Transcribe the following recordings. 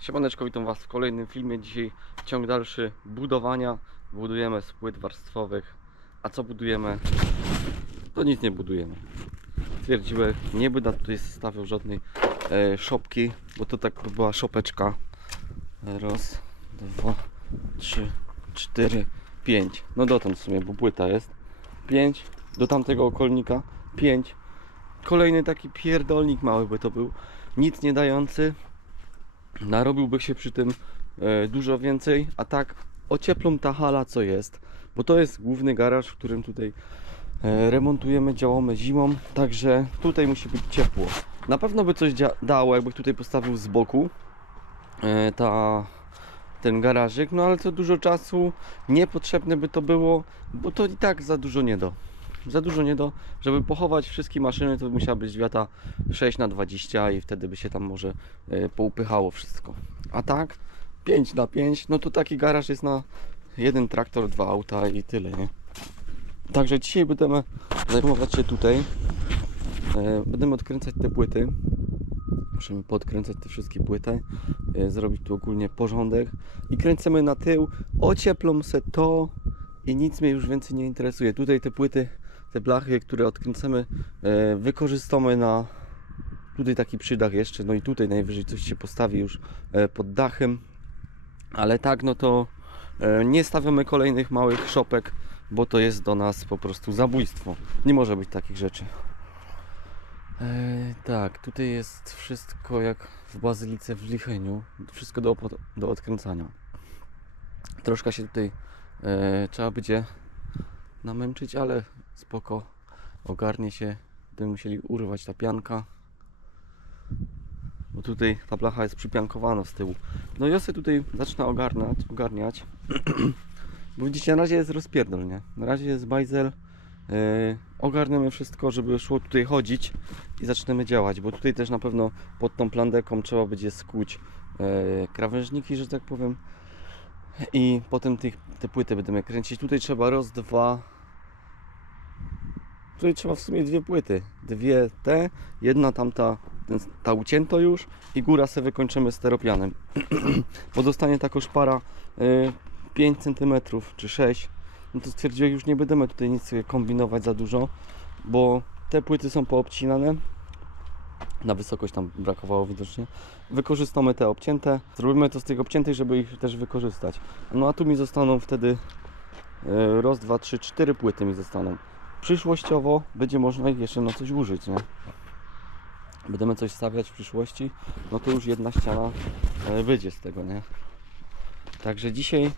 Siemaneczko, witam Was w kolejnym filmie. Dzisiaj ciąg dalszy budowania. Budujemy z płyt warstwowych. A co budujemy? To nic nie budujemy. Stwierdziłem, nie będę tutaj stawiał żadnej e, szopki, bo to tak była szopeczka. Raz, dwa, trzy, cztery, pięć. No dotąd w sumie, bo płyta jest. Pięć. Do tamtego okolnika. Pięć. Kolejny taki pierdolnik mały by to był. Nic nie dający. Narobiłby się przy tym e, dużo więcej, a tak ocieplą ta hala co jest, bo to jest główny garaż, w którym tutaj e, remontujemy, działamy zimą, także tutaj musi być ciepło. Na pewno by coś dało, jakby tutaj postawił z boku e, ta, ten garażyk, no ale to dużo czasu, niepotrzebne by to było, bo to i tak za dużo nie do. Za dużo nie do, żeby pochować wszystkie maszyny, to by musiała być wiata 6 na 20 i wtedy by się tam może e, poupychało wszystko. A tak 5 na 5, no to taki garaż jest na jeden traktor, dwa auta i tyle, nie? Także dzisiaj będziemy zajmować się tutaj. E, Będziemy odkręcać te płyty. Musimy podkręcać te wszystkie płyty, e, zrobić tu ogólnie porządek i kręcimy na tył. Ocieplą se to i nic mnie już więcej nie interesuje. Tutaj te płyty, te blachy, które odkręcamy, e, wykorzystamy na tutaj taki przydach jeszcze, no i tutaj najwyżej coś się postawi już e, pod dachem, ale tak no to e, nie stawiamy kolejnych małych szopek, bo to jest do nas po prostu zabójstwo. Nie może być takich rzeczy. E, tak, tutaj jest wszystko jak w bazylice w Licheniu, wszystko do, do odkręcania. Troszkę się tutaj e, trzeba będzie namęczyć, ale spoko, ogarnie się. Będziemy musieli urwać ta pianka bo tutaj ta blacha jest przypiankowana z tyłu. No sobie tutaj zacznę ogarniać, ogarniać. bo widzicie, na razie jest rozpierdol, nie? Na razie jest bajzel. Yy, ogarniemy wszystko, żeby szło tutaj chodzić i zaczniemy działać, bo tutaj też na pewno pod tą plandeką trzeba będzie skuć yy, krawężniki, że tak powiem. I potem tych, te płyty będziemy kręcić. Tutaj trzeba raz, dwa. Tutaj trzeba w sumie dwie płyty. Dwie te, jedna tamta ta ucięto już i góra sobie wykończymy steropianem. Bo zostanie taka szpara y, 5 cm czy 6 no to stwierdziłem, już nie będziemy tutaj nic sobie kombinować za dużo, bo te płyty są poobcinane. Na wysokość tam brakowało widocznie. Wykorzystamy te obcięte. Zrobimy to z tych obciętych, żeby ich też wykorzystać. No a tu mi zostaną wtedy y, raz, dwa, trzy, cztery płyty mi zostaną. Przyszłościowo będzie można ich jeszcze na coś użyć, nie? będziemy coś stawiać w przyszłości, no to już jedna ściana e, wyjdzie z tego, nie? Także dzisiaj...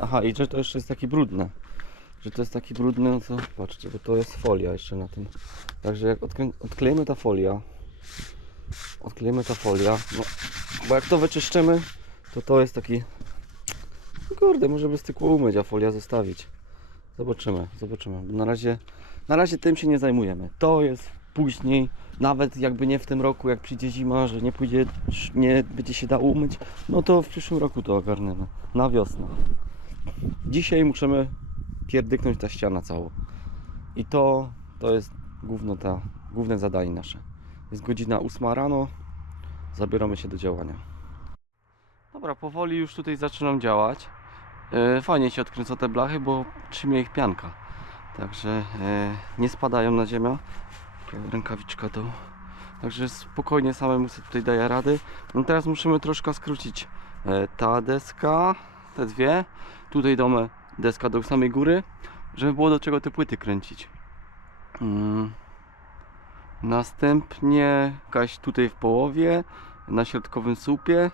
Aha, i że to jeszcze jest taki brudne. Że to jest taki brudny, no to patrzcie, bo to jest folia jeszcze na tym. Także jak odklejemy ta folia, odklejemy ta folia, no, bo jak to wyczyszczymy, to to jest taki... No Kurde, może by stykło umyć, a folia zostawić. Zobaczymy, zobaczymy. Na razie, na razie tym się nie zajmujemy. To jest później, nawet jakby nie w tym roku, jak przyjdzie zima, że nie pójdzie, nie będzie się dało umyć, no to w przyszłym roku to ogarniemy. Na wiosnę. Dzisiaj musimy pierdyknąć ta ściana całą. I to, to jest główno ta, główne zadanie nasze. Jest godzina 8 rano, zabieramy się do działania. Dobra, powoli już tutaj zaczynam działać. E, Fajnie się odkręcą te blachy, bo trzymie ich pianka. Także e, nie spadają na ziemię. Rękawiczka do. Także spokojnie samemu sobie tutaj daję rady. No teraz musimy troszkę skrócić e, ta deska, te dwie. Tutaj damy deska do samej góry, żeby było do czego te płyty kręcić. Mm. Następnie jakaś tutaj w połowie, na środkowym słupie.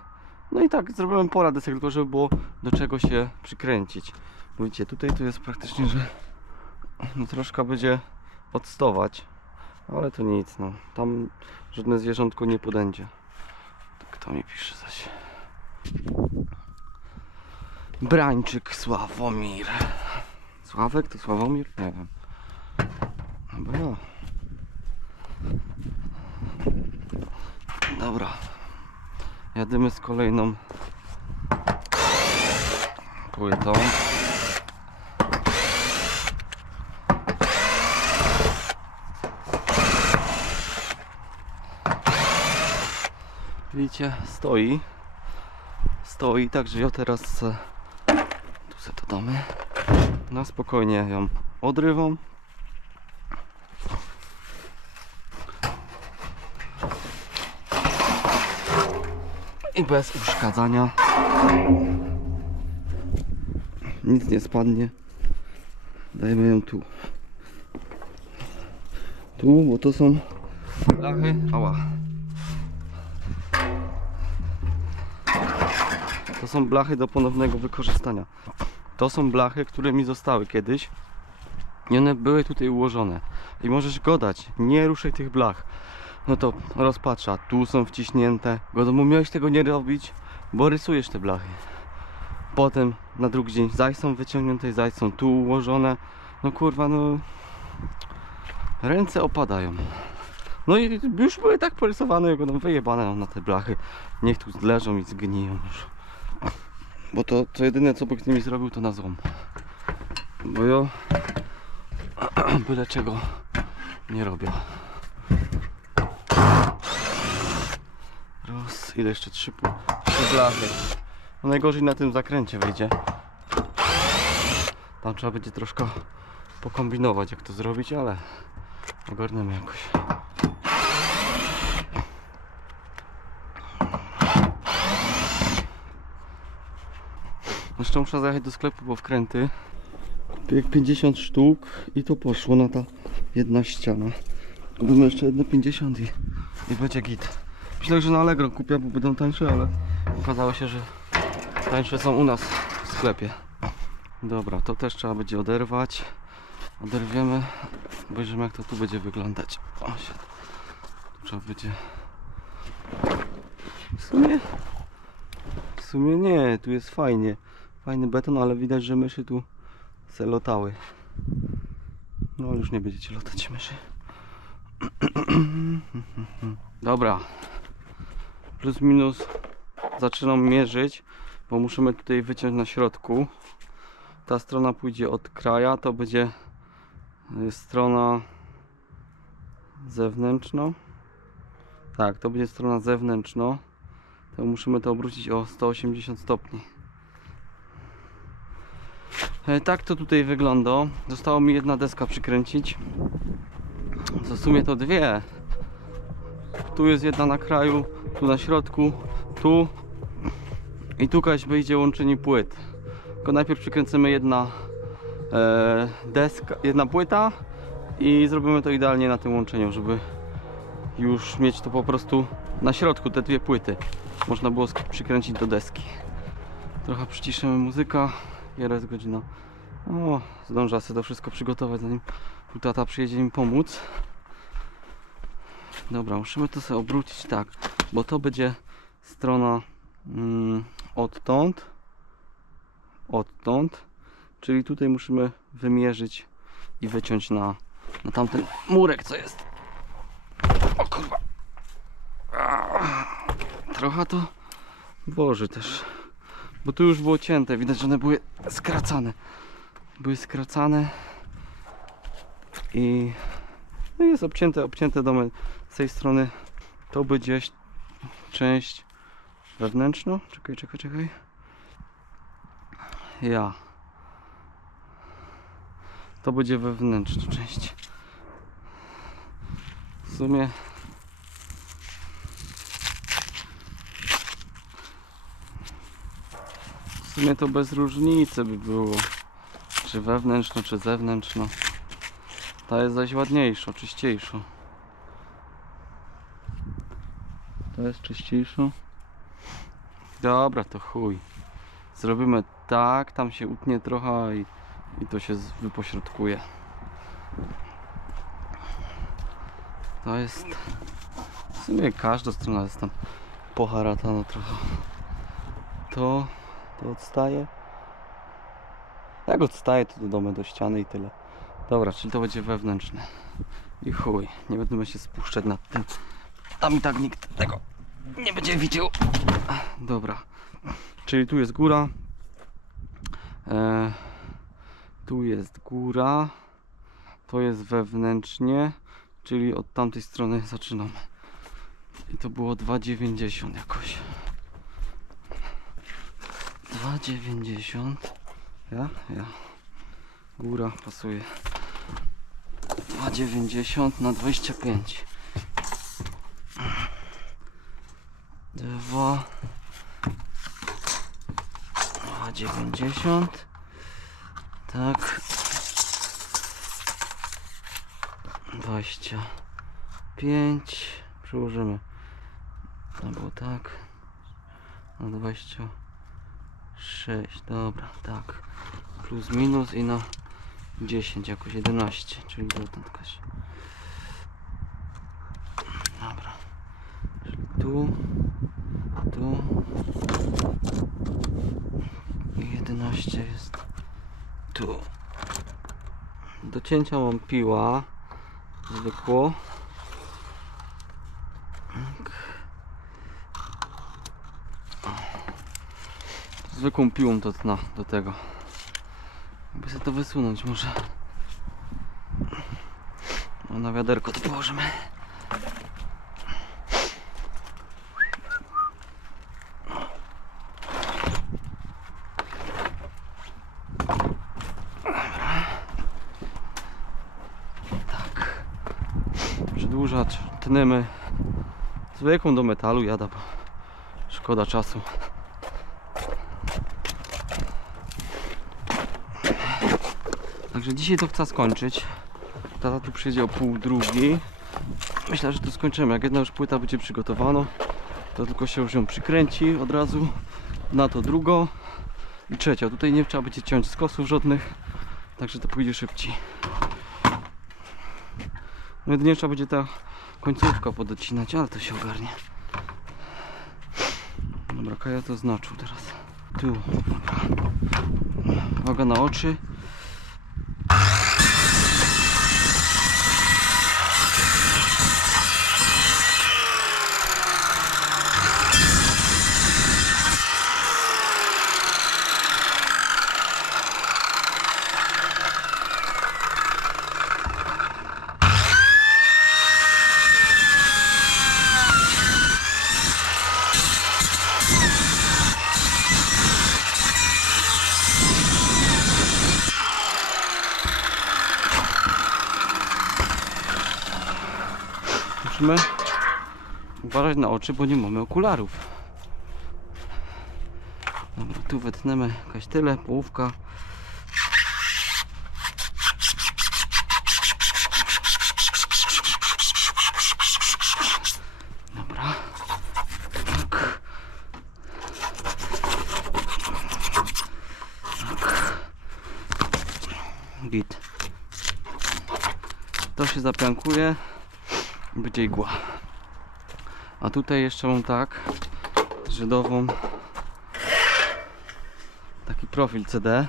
No i tak zrobiłem pora desek, tylko żeby było do czego się przykręcić. Widzicie, tutaj to jest praktycznie, że no troszkę będzie odstować. Ale to nic, no. Tam żadne zwierzątko nie podędzie. Kto mi pisze coś? Brańczyk Sławomir. Sławek to Sławomir? Nie wiem. Dobra. Dobra. Jadymy z kolejną płytą. Widzicie, stoi. stoi, także ja teraz se, tu se to damy. Na spokojnie ją odrywam. Bez uszkadzania. Nic nie spadnie. Dajmy ją tu. Tu, bo to są blachy. Ała. To są blachy do ponownego wykorzystania. To są blachy, które mi zostały kiedyś. I one były tutaj ułożone. I możesz go dać. Nie ruszaj tych blach. No to rozpatrza. Tu są wciśnięte. Godomu miałeś tego nie robić, bo rysujesz te blachy. Potem na drugi dzień zaś są wyciągnięte zaś są tu ułożone. No kurwa, no. Ręce opadają. No i już były tak porysowane, jak będą wyjebane na te blachy. Niech tu leżą i zgniją już. Bo to, to jedyne co bych z nimi zrobił to na złom. Bo ja byle czego nie robię. Ile jeszcze? Trzy, trzy blachy. No najgorzej na tym zakręcie wyjdzie. Tam trzeba będzie troszkę pokombinować jak to zrobić, ale ogarniemy jakoś. Jeszcze muszę zajechać do sklepu po wkręty. Kupię 50 sztuk i to poszło na ta jedna ściana. Kupimy jeszcze jedne 50 i, i będzie git. Myślę, że na Allegro kupię, bo będą tańsze, ale okazało się, że tańsze są u nas w sklepie. Dobra, to też trzeba będzie oderwać. Oderwiemy. Obejrzymy jak to tu będzie wyglądać. O, się. Tu trzeba będzie... W sumie... W sumie nie, tu jest fajnie. Fajny beton, ale widać, że myszy tu se lotały. No już nie będziecie lotać myszy. Dobra. Plus minus zaczynam mierzyć, bo musimy tutaj wyciąć na środku. Ta strona pójdzie od kraja, to będzie y, strona zewnętrzna. Tak, to będzie strona zewnętrzna. To musimy to obrócić o 180 stopni. E, Tak to tutaj wygląda. Zostało mi jedna deska przykręcić. W sumie to dwie. Tu jest jedna na kraju, tu na środku, tu i tu kaś wyjdzie łączenie płyt. Tylko najpierw przykręcimy jedna e, deska, jedna płyta i zrobimy to idealnie na tym łączeniu, żeby już mieć to po prostu na środku, te dwie płyty. Można było przykręcić do deski. Trochę przyciszymy muzyka. Jara jest godzina. O, zdążę sobie to wszystko przygotować, zanim tata przyjedzie mi pomóc. Dobra, musimy to sobie obrócić tak, bo to będzie strona mm, odtąd, odtąd, czyli tutaj musimy wymierzyć i wyciąć na, na tamten murek, co jest. O kurwa. Trochę to Boże też. Bo tu już było cięte, widać, że one były skracane. Były skracane i no jest obcięte, obcięte domy z tej strony. To będzie część wewnętrzna. Czekaj, czekaj, czekaj. Ja. To będzie wewnętrzna część. W sumie W sumie to bez różnicy by było. Czy wewnętrzno, czy zewnętrzno. Ta jest zaś ładniejsza, czyściejsza. Jest czyściejsza. Dobra, to chuj. Zrobimy tak, tam się utnie trochę i, i to się wypośrodkuje. To jest... W sumie każda strona jest tam poharatana trochę. To to odstaje. Jak odstaje, to dodamy do ściany i tyle. Dobra, czyli to będzie wewnętrzne. I chuj, nie będziemy się spuszczać nad tym. Tam i tak nikt tego nie będzie widział. Dobra, czyli tu jest góra. E, tu jest góra. To jest wewnętrznie, czyli od tamtej strony zaczynamy. I to było 2,90 jakoś. 2,90. Ja? Ja. Góra pasuje. 2,90 na 25. 2 2,90 Tak. 25 Przyłożymy To było tak. Na 26 Dobra, tak. Plus minus i na 10 jakoś 11 Czyli dotąd Dobra Czyli tu Tu i 11 jest tu. Do cięcia mam piła. Zwykło. Tak. Zwykłą piłą to tna do tego. Jakby sobie to wysunąć może. No na wiaderko to położymy. Tak. Przedłużacz tniemy zwykłą do metalu jada, bo szkoda czasu. Także dzisiaj to chcę skończyć. Tata tu przyjdzie o pół drugi. Myślę, że to skończymy. Jak jedna już płyta będzie przygotowana, to tylko się już ją przykręci od razu. Na to drugą i trzecia. Tutaj nie trzeba będzie ciąć skosów żadnych, także to pójdzie szybciej. No jedynie trzeba będzie ta końcówka podocinać, ale to się ogarnie. Dobra, Kaja to znaczył teraz. Tu, dobra. Uwaga na oczy. Uważać na oczy, bo nie mamy okularów. Dobra, tu wetnemy jakaś tyle, połówka. Dobra. Tak. Tak. Git. To się zapiankuje będzie igła. A tutaj jeszcze mam tak żydową. Taki profil CD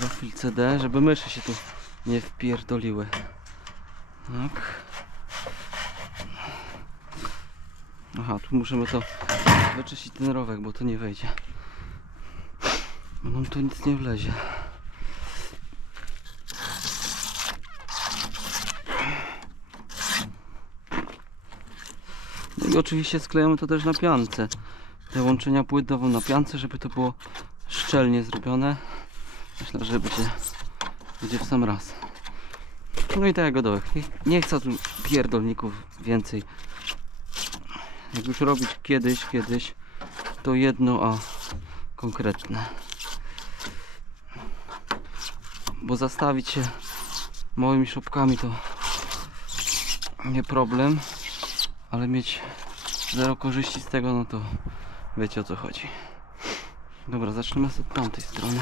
profil CD, żeby myszy się tu nie wpierdoliły. Tak. Aha, tu musimy to wyczyścić ten rowek, bo to nie wejdzie. Bo nam tu nic nie wlezie i oczywiście sklejamy to też na piance. Te łączenia płyt dawą na piance, żeby to było szczelnie zrobione. Myślę, że będzie, będzie w sam raz. No i tak jak godołek. Nie chcę tu pierdolników więcej. Jak już robić kiedyś, kiedyś, to jedno, a konkretne. Bo zastawić się małymi szopkami to nie problem ale mieć zero korzyści z tego, no to wiecie o co chodzi. Dobra, zaczniemy od tamtej strony.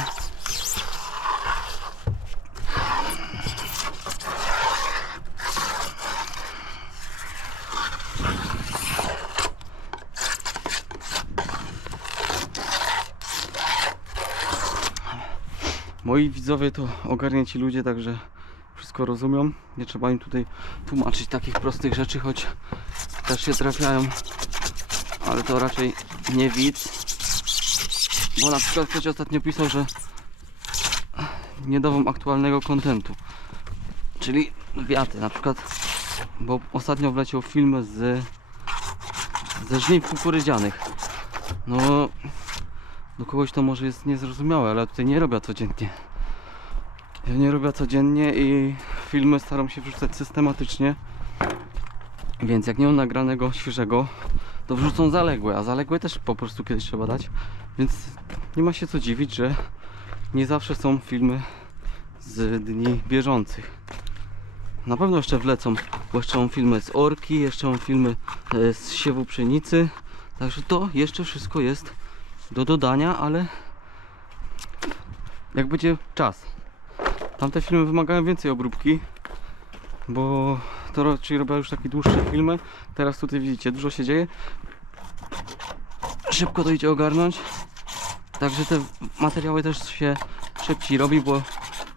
Moi widzowie to ogarnięci ludzie, także wszystko rozumią. Nie trzeba im tutaj tłumaczyć takich prostych rzeczy, choć też się trafiają, ale to raczej nie widz. Bo na przykład ktoś ostatnio pisał, że nie dawam aktualnego kontentu. Czyli wiaty, na przykład, bo ostatnio wleciał film z ze żniw kukurydzianych. No, do kogoś to może jest niezrozumiałe, ale tutaj nie robię codziennie. Ja nie robię codziennie i filmy staram się wrzucać systematycznie. Więc jak nie mam nagranego świeżego, to wrzucą zaległe, a zaległe też po prostu kiedyś trzeba dać. Więc nie ma się co dziwić, że nie zawsze są filmy z dni bieżących. Na pewno jeszcze wlecą, bo jeszcze mam filmy z orki, jeszcze mam filmy e, z siewu pszenicy. Także to jeszcze wszystko jest do dodania, ale jak będzie czas. Tamte filmy wymagają więcej obróbki, bo to raczej robię już takie dłuższe filmy. Teraz tutaj widzicie, dużo się dzieje. Szybko to idzie ogarnąć. Także te materiały też się szybciej robi, bo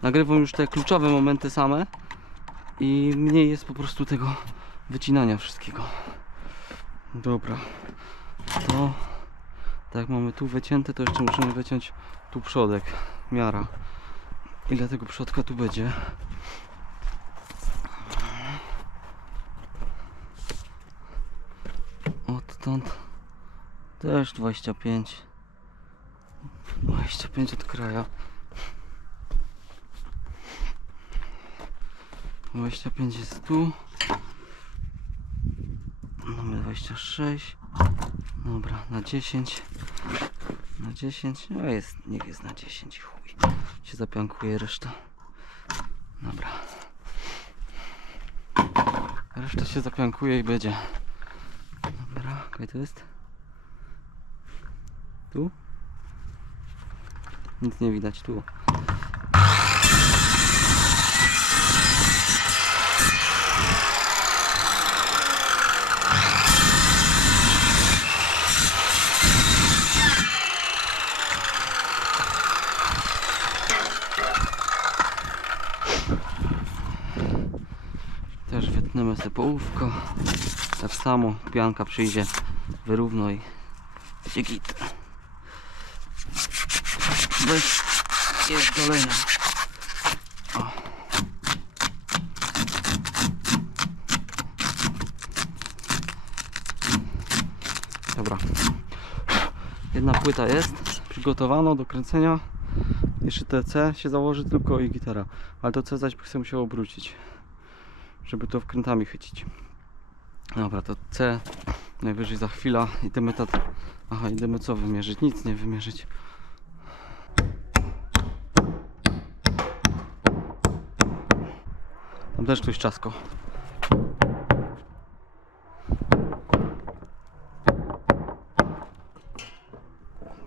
nagrywam już te kluczowe momenty same i mniej jest po prostu tego wycinania wszystkiego. Dobra, to tak mamy tu wycięte, to jeszcze musimy wyciąć tu przodek, miara. Ile tego przodka tu będzie? Odtąd też 25. 25 od kraja. 25 jest tu. Mamy 26. Dobra, na 10. Na 10. No jest, niech jest na 10. Chuj. Się zapiankuje reszta. Dobra. Reszta się zapiankuje i będzie. Okej to jest. Tu? Nic nie widać tu. Też wytniemy sobie połówko. Tak samo pianka przyjdzie wyrówno i będzie git. Bez pierdolenia. O. Dobra. Jedna płyta jest przygotowana do kręcenia. Jeszcze te C się założy tylko i gitara. Ale to C zaś by się obrócić. Żeby to wkrętami chycić. Dobra, to C najwyżej za chwilę. Idziemy ta... Aha, idziemy co wymierzyć? Nic nie wymierzyć. Tam też ktoś czasko.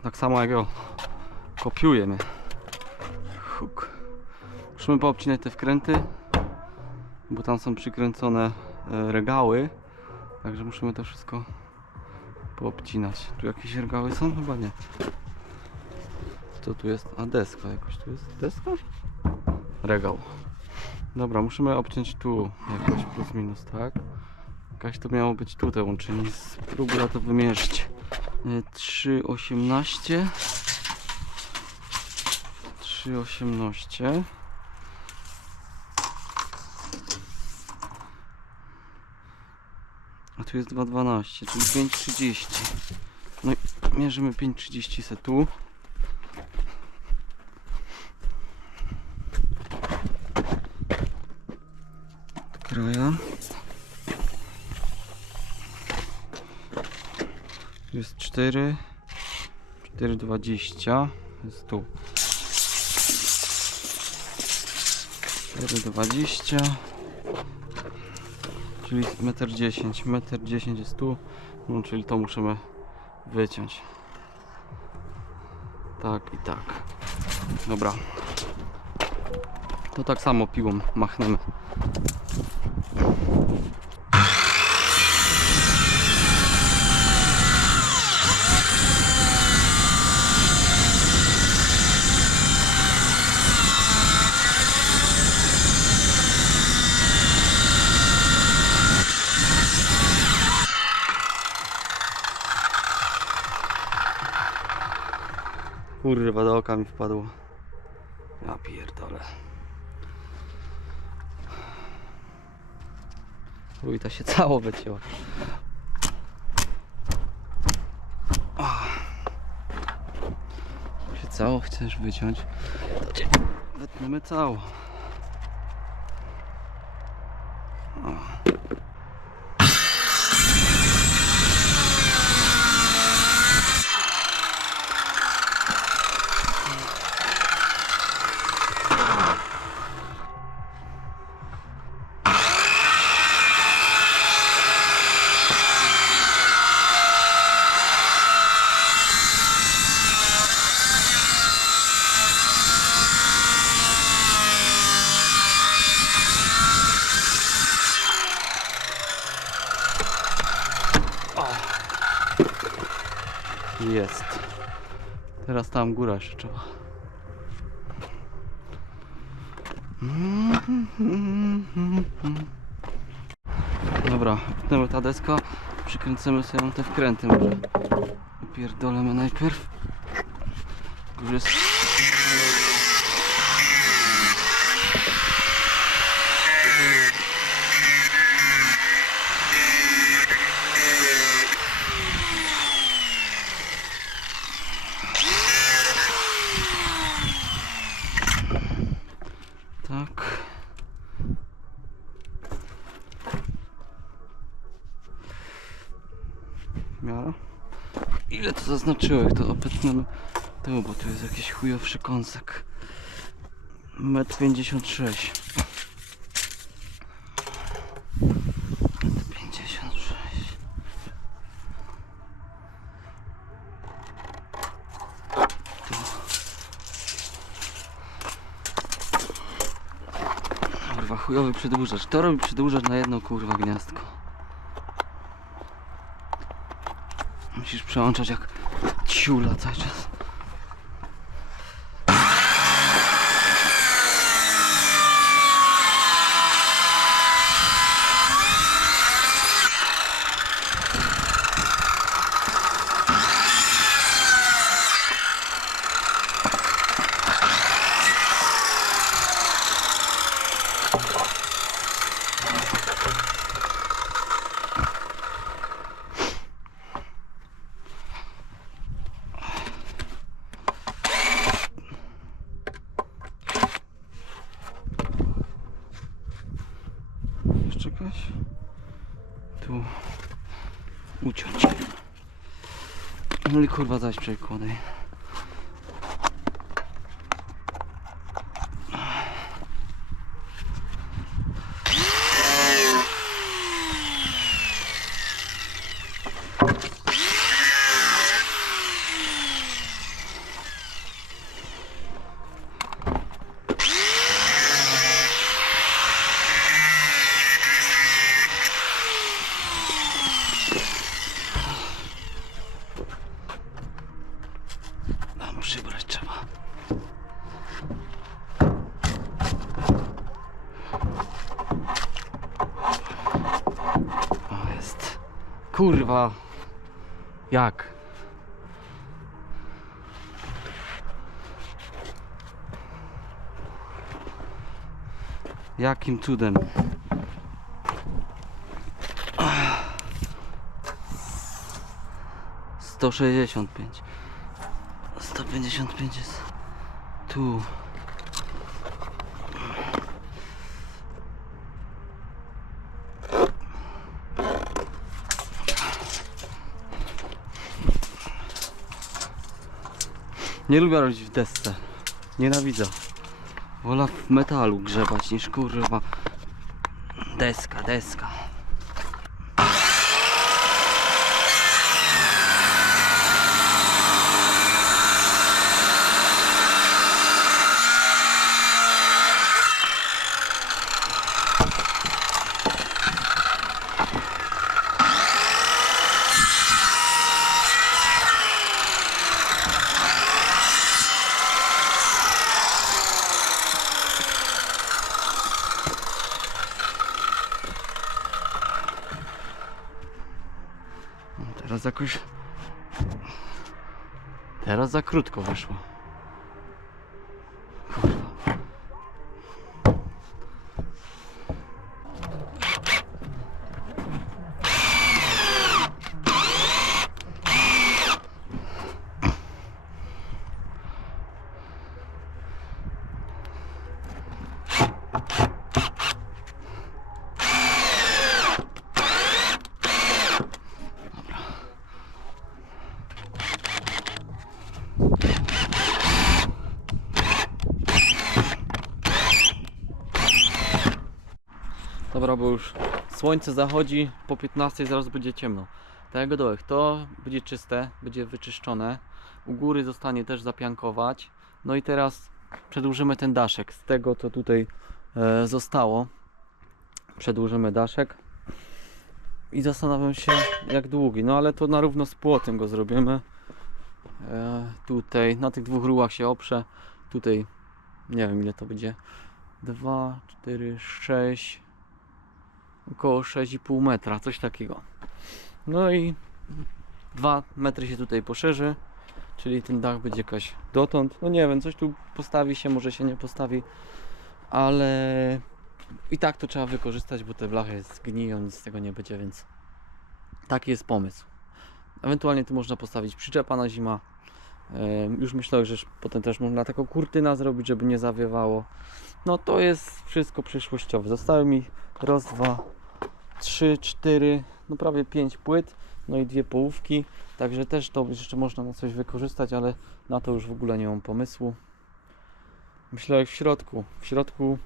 Tak samo jak ją kopiuje mnie. Huk. Musimy poobcinać te wkręty, bo tam są przykręcone e, regały. Także musimy to wszystko poobcinać. Tu jakieś regały są? Chyba nie. Co tu jest? A deska jakoś tu jest? Deska? Regał. Dobra, musimy obciąć tu jakoś plus minus, tak? Jakaś to miało być tutaj łączenie. Spróbuję to wymierzyć. Y, 3,18 3,18 tu jest 2,12, czyli 5,30 No i mierzymy 5,30 se tu kraja. Tu jest 4, 4,20 jest tu. 4,20 czyli 1,10 m. 1,10 m jest tu, no, czyli to musimy wyciąć. Tak i tak. Dobra. To tak samo piłą machnemy. Kurwa, do oka mi wpadło. Ja pierdolę. Uj, to się cało wycięło. Ah. całą chcesz wyciąć, to cię wytniemy całą. O. Jest. Góra jeszcze trzeba. Dobra, wytniemy ta deska, przykręcimy sobie te wkręty może. Pierdolemy najpierw. Już jest... Tak. Miara. Ile to zaznaczyłeś? To opytnemy to, bo tu jest jakiś chujowszy kąsek. Metr 56. Metr 56. Kurwa, chujowy przedłużacz. To robi przedłużacz na jedno kurwa gniazdko. Musisz przełączać jak Q 了在这。I kurwa zaś przekładaj. Tam przybrać trzeba. O, jest. Kurwa. Jak? Jakim cudem? Sto sześćdziesiąt pięć. 155 jest tu. Nie lubię robić w desce. Nienawidzę. Wolę w metalu grzebać niż kurwa. Deska, deska. Teraz jakoś. Teraz za krótko wyszło. Kurwa. Dobra, bo już słońce zachodzi, po 15 zaraz będzie ciemno. Tak jak dołek, to będzie czyste, będzie wyczyszczone. U góry zostanie też zapiankować. No i teraz przedłużymy ten daszek z tego, co tutaj e, zostało. Przedłużymy daszek. I zastanawiam się, jak długi. No ale to na równo z płotem go zrobimy. E, tutaj na tych dwóch rurach się oprze. Tutaj nie wiem ile to będzie. 2, 4, 6, około 6,5 metra, coś takiego. No i 2 metry się tutaj poszerzy, czyli ten dach będzie jakaś dotąd. No nie wiem, coś tu postawi się, może się nie postawi, ale i tak to trzeba wykorzystać, bo te blachy zgniją, nic z tego nie będzie, więc taki jest pomysł. Ewentualnie tu można postawić przyczepa na zima. Już myślałem, że potem też można taką kurtyna zrobić, żeby nie zawiewało. No to jest wszystko przyszłościowe. Zostały mi raz, dwa, trzy, cztery, no prawie pięć płyt, no i dwie połówki. Także też to jeszcze można na coś wykorzystać, ale na to już w ogóle nie mam pomysłu. Myślę jak w środku. W środku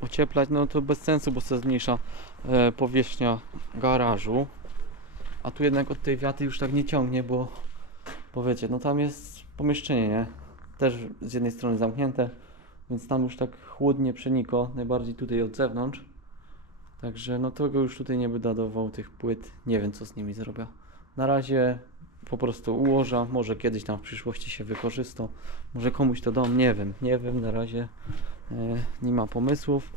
ocieplać, no to bez sensu, bo to zmniejsza e, powierzchnia garażu. A tu jednak od tej wiaty już tak nie ciągnie, bo, bo wiecie, no tam jest pomieszczenie, nie? Też z jednej strony zamknięte, więc tam już tak chłodnie przeniko, najbardziej tutaj od zewnątrz. Także no tego już tutaj nie będę dawał tych płyt, nie wiem co z nimi zrobię. Na razie po prostu ułożę, może kiedyś tam w przyszłości się wykorzysta, może komuś to dom, nie wiem, nie wiem, na razie e, nie ma pomysłów.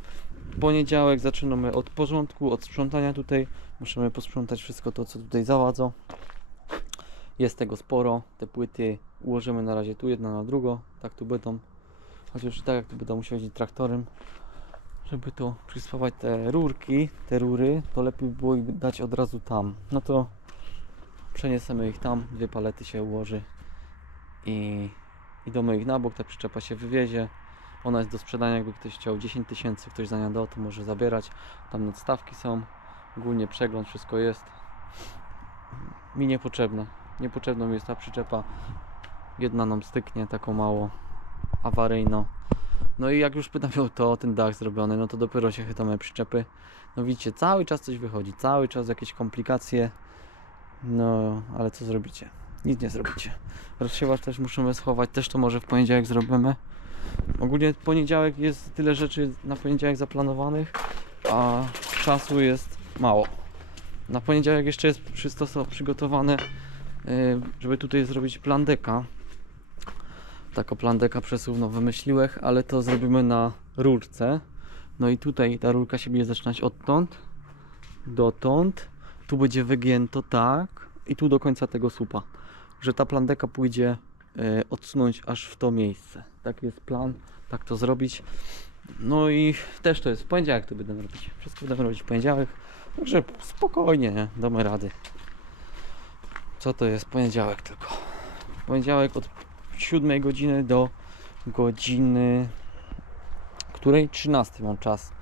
Poniedziałek zaczynamy od porządku, od sprzątania tutaj, musimy posprzątać wszystko to co tutaj zawadza. Jest tego sporo, te płyty ułożymy na razie tu jedna na drugą, tak tu będą, chociaż i tak jak tu będę musiał jeździć traktorem, żeby to przyspawać te rurki, te rury, to lepiej było ich dać od razu tam. No to przeniesiemy ich tam, dwie palety się ułoży i, i ich na bok, ta przyczepa się wywiezie. Ona jest do sprzedania, jakby ktoś chciał 10 tysięcy, ktoś za nią dał, to może zabierać. Tam nadstawki są, ogólnie przegląd, wszystko jest. Mi niepotrzebne. Niepotrzebna mi jest ta przyczepa. Jedna nam styknie, taką mało awaryjną. No i jak już pytam o to, ten dach zrobiony, no to dopiero się chytamy przyczepy. No widzicie, cały czas coś wychodzi, cały czas jakieś komplikacje. No, ale co zrobicie? Nic nie zrobicie. Rozsiewacz też musimy schować, też to może w poniedziałek zrobimy. Ogólnie poniedziałek jest tyle rzeczy na poniedziałek zaplanowanych, a czasu jest mało. Na poniedziałek jeszcze jest przygotowane, yy, żeby tutaj zrobić plan deka. Taką plan deka przesuwną wymyśliłem, ale to zrobimy na rurce. No i tutaj ta rurka się będzie zaczynać odtąd, dotąd. Tu będzie wygięto tak i tu do końca tego słupa. Że ta plandeka pójdzie e, odsunąć aż w to miejsce. Taki jest plan, tak to zrobić. No i też to jest w poniedziałek to będę robić. Wszystko będę robić w poniedziałek. Także spokojnie, nie? damy rady. Co to jest poniedziałek tylko? Poniedziałek od 7 godziny do godziny której 13 mam czas.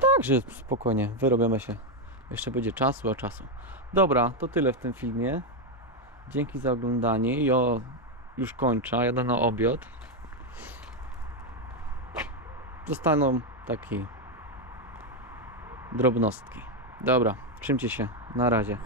Także spokojnie, wyrobiamy się. Jeszcze będzie czasu, a czasu. Dobra, to tyle w tym filmie. Dzięki za oglądanie. Ja już kończę, jadę na obiad. Zostaną takie drobnostki. Dobra, trzymcie się. Na razie.